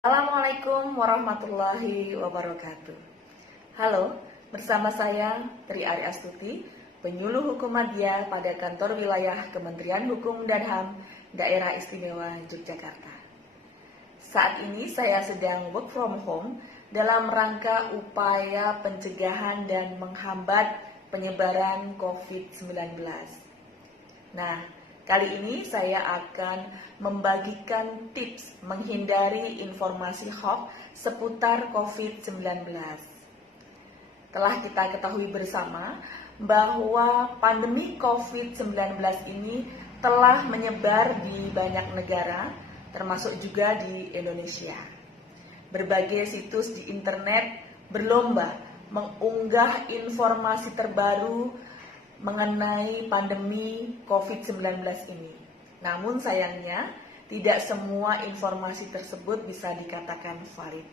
Assalamualaikum warahmatullahi wabarakatuh. Halo, bersama saya Tri Ari Astuti, penyuluh hukum madya pada kantor wilayah Kementerian Hukum dan HAM Daerah Istimewa Yogyakarta. Saat ini saya sedang work from home dalam rangka upaya pencegahan dan menghambat penyebaran COVID-19. Nah, kali ini saya akan membagikan tips menghindari informasi hoax seputar COVID-19. Telah kita ketahui bersama bahwa pandemi COVID-19 ini telah menyebar di banyak negara, termasuk juga di Indonesia. Berbagai situs di internet berlomba mengunggah informasi terbaru mengenai pandemi COVID-19 ini. Namun sayangnya, tidak semua informasi tersebut bisa dikatakan valid.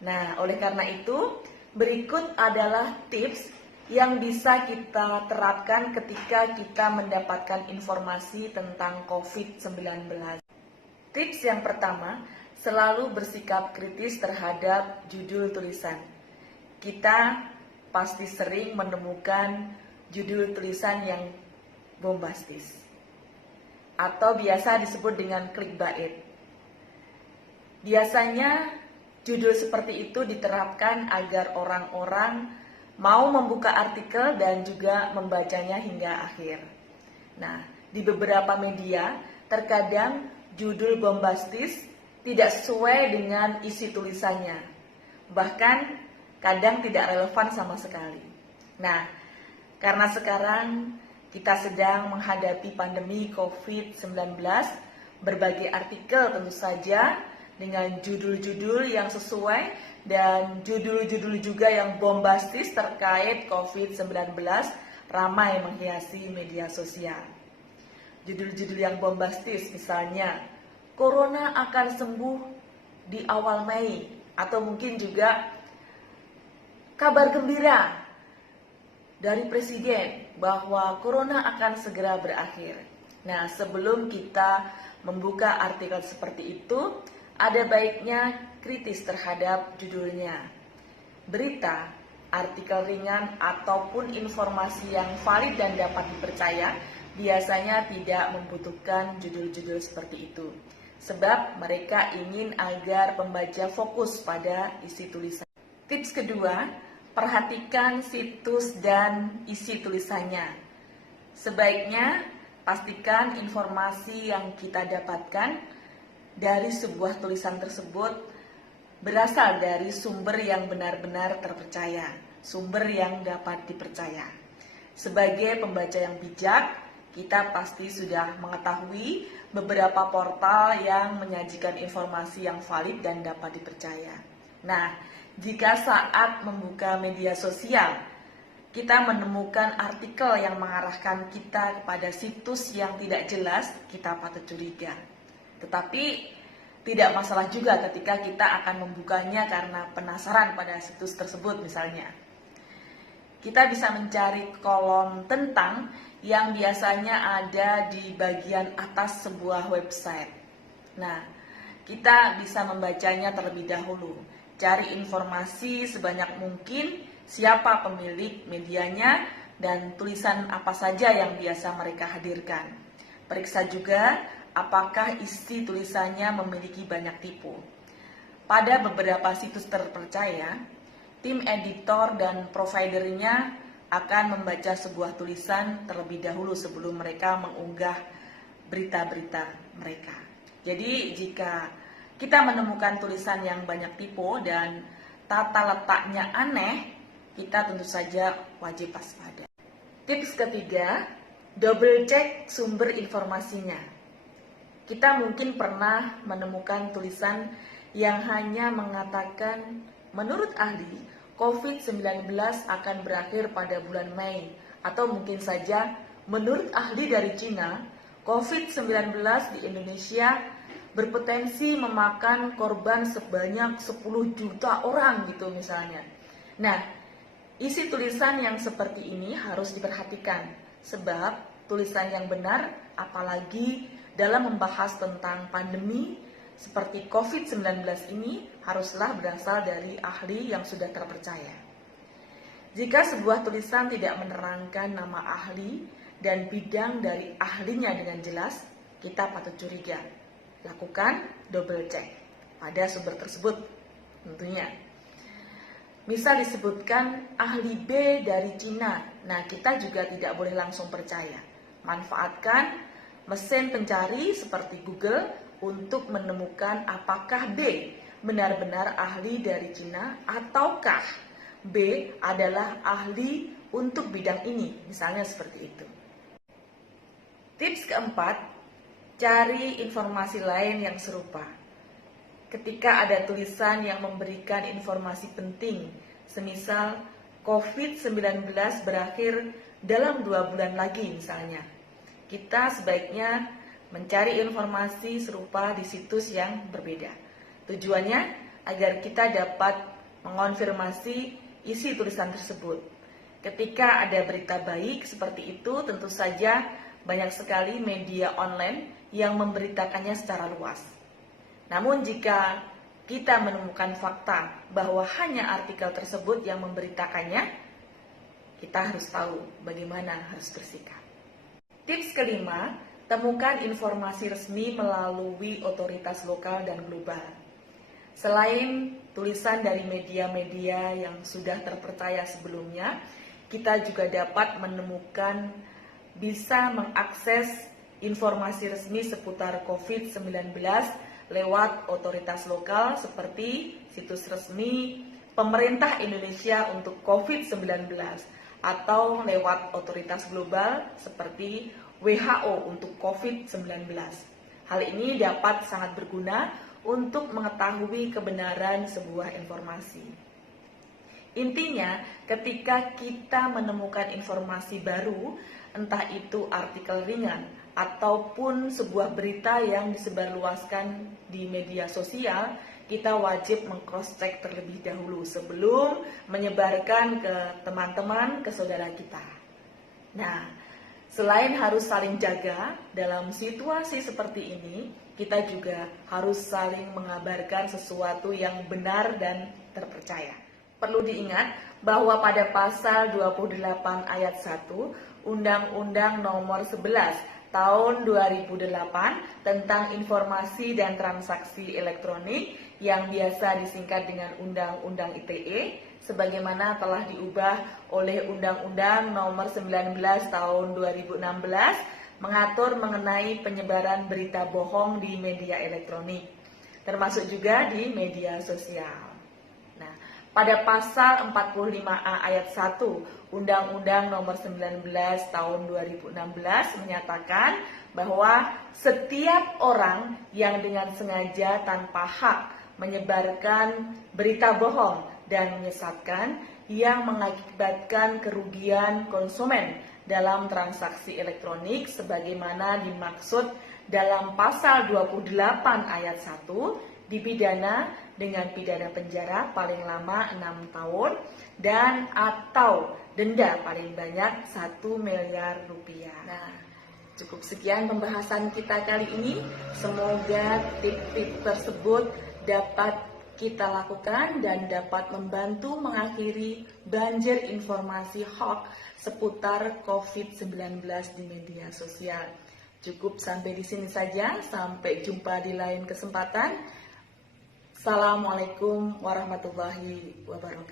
Nah, oleh karena itu, berikut adalah tips yang bisa kita terapkan ketika kita mendapatkan informasi tentang COVID-19. Tips yang pertama, selalu bersikap kritis terhadap judul tulisan. Kita pasti sering menemukan judul tulisan yang bombastis atau biasa disebut dengan clickbait. Biasanya judul seperti itu diterapkan agar orang-orang mau membuka artikel dan juga membacanya hingga akhir. Nah, di beberapa media terkadang judul bombastis tidak sesuai dengan isi tulisannya, bahkan kadang tidak relevan sama sekali. Nah, karena sekarang kita sedang menghadapi pandemi COVID-19, berbagai artikel tentu saja dengan judul-judul yang sesuai dan judul-judul juga yang bombastis terkait COVID-19 ramai menghiasi media sosial. Judul-judul yang bombastis misalnya, Corona akan sembuh di awal Mei, atau mungkin juga kabar gembira dari Presiden bahwa Corona akan segera berakhir. Nah, sebelum kita membuka artikel seperti itu, ada baiknya kritis terhadap judulnya. Berita, artikel ringan, ataupun informasi yang valid dan dapat dipercaya biasanya tidak membutuhkan judul-judul seperti itu. Sebab mereka ingin agar pembaca fokus pada isi tulisan. Tips kedua, perhatikan situs dan isi tulisannya. Sebaiknya pastikan informasi yang kita dapatkan dari sebuah tulisan tersebut berasal dari sumber yang benar-benar terpercaya, sumber yang dapat dipercaya. Sebagai pembaca yang bijak, kita pasti sudah mengetahui beberapa portal yang menyajikan informasi yang valid dan dapat dipercaya. Nah, jika saat membuka media sosial, kita menemukan artikel yang mengarahkan kita kepada situs yang tidak jelas, kita patut curiga. Tetapi tidak masalah juga ketika kita akan membukanya karena penasaran pada situs tersebut misalnya. Kita bisa mencari kolom tentang yang biasanya ada di bagian atas sebuah website. Nah, kita bisa membacanya terlebih dahulu. Cari informasi sebanyak mungkin, siapa pemilik medianya, dan tulisan apa saja yang biasa mereka hadirkan. Periksa juga apakah isi tulisannya memiliki banyak tipu. Pada beberapa situs terpercaya, tim editor dan providernya akan membaca sebuah tulisan terlebih dahulu sebelum mereka mengunggah berita-berita mereka. Jadi jika kita menemukan tulisan yang banyak tipu dan tata letaknya aneh, kita tentu saja wajib waspada. Tips ketiga, double check sumber informasinya. Kita mungkin pernah menemukan tulisan yang hanya mengatakan, menurut ahli, COVID-19 akan berakhir pada bulan Mei. Atau mungkin saja, menurut ahli dari Cina, COVID-19 di Indonesia berpotensi memakan korban sebanyak 10 juta orang gitu misalnya. Nah, isi tulisan yang seperti ini harus diperhatikan sebab tulisan yang benar apalagi dalam membahas tentang pandemi seperti COVID-19 ini haruslah berasal dari ahli yang sudah terpercaya. Jika sebuah tulisan tidak menerangkan nama ahli dan bidang dari ahlinya dengan jelas, kita patut curiga. Lakukan double check pada sumber tersebut tentunya. Misal disebutkan ahli B dari Cina, nah kita juga tidak boleh langsung percaya. Manfaatkan mesin pencari seperti Google untuk menemukan apakah B benar-benar ahli dari Cina ataukah B adalah ahli untuk bidang ini, misalnya seperti itu. Tips keempat, cari informasi lain yang serupa. Ketika ada tulisan yang memberikan informasi penting, semisal COVID-19 berakhir dalam 2 bulan lagi misalnya, kita sebaiknya mencari informasi serupa di situs yang berbeda. Tujuannya agar kita dapat mengonfirmasi isi tulisan tersebut. Ketika ada berita baik seperti itu, tentu saja banyak sekali media online yang memberitakannya secara luas. Namun jika kita menemukan fakta bahwa hanya artikel tersebut yang memberitakannya, kita harus tahu bagaimana harus bersikap. Tips kelima, temukan informasi resmi melalui otoritas lokal dan global. Selain tulisan dari media-media yang sudah terpercaya sebelumnya, kita juga dapat menemukan, bisa mengakses informasi resmi seputar COVID-19 lewat otoritas lokal seperti situs resmi pemerintah Indonesia untuk COVID-19 atau lewat otoritas global seperti WHO untuk COVID-19. Hal ini dapat sangat berguna untuk mengetahui kebenaran sebuah informasi. Intinya, ketika kita menemukan informasi baru, entah itu artikel ringan ataupun sebuah berita yang disebarluaskan di media sosial, kita wajib meng-cross-check terlebih dahulu sebelum menyebarkan ke teman-teman, ke saudara kita. Nah, selain harus saling jaga dalam situasi seperti ini, kita juga harus saling mengabarkan sesuatu yang benar dan terpercaya. Perlu diingat bahwa pada pasal 28 ayat 1 Undang-Undang Nomor 11 Tahun 2008 tentang Informasi dan Transaksi Elektronik yang biasa disingkat dengan Undang-Undang ITE, sebagaimana telah diubah oleh Undang-Undang Nomor 19 Tahun 2016 mengatur mengenai penyebaran berita bohong di media elektronik, termasuk juga di media sosial. Nah, pada pasal 45A ayat 1 Undang-Undang Nomor 19 Tahun 2016 menyatakan bahwa setiap orang yang dengan sengaja tanpa hak menyebarkan berita bohong dan menyesatkan yang mengakibatkan kerugian konsumen dalam transaksi elektronik sebagaimana dimaksud dalam pasal 28 ayat 1 dipidana dengan pidana penjara paling lama 6 tahun dan atau denda paling banyak 1 miliar rupiah. Nah, cukup sekian pembahasan kita kali ini. Semoga tips-tips tersebut dapat kita lakukan dan dapat membantu mengakhiri banjir informasi hoax seputar COVID-19 di media sosial. Cukup sampai di sini saja. Sampai jumpa di lain kesempatan. Assalamualaikum warahmatullahi wabarakatuh.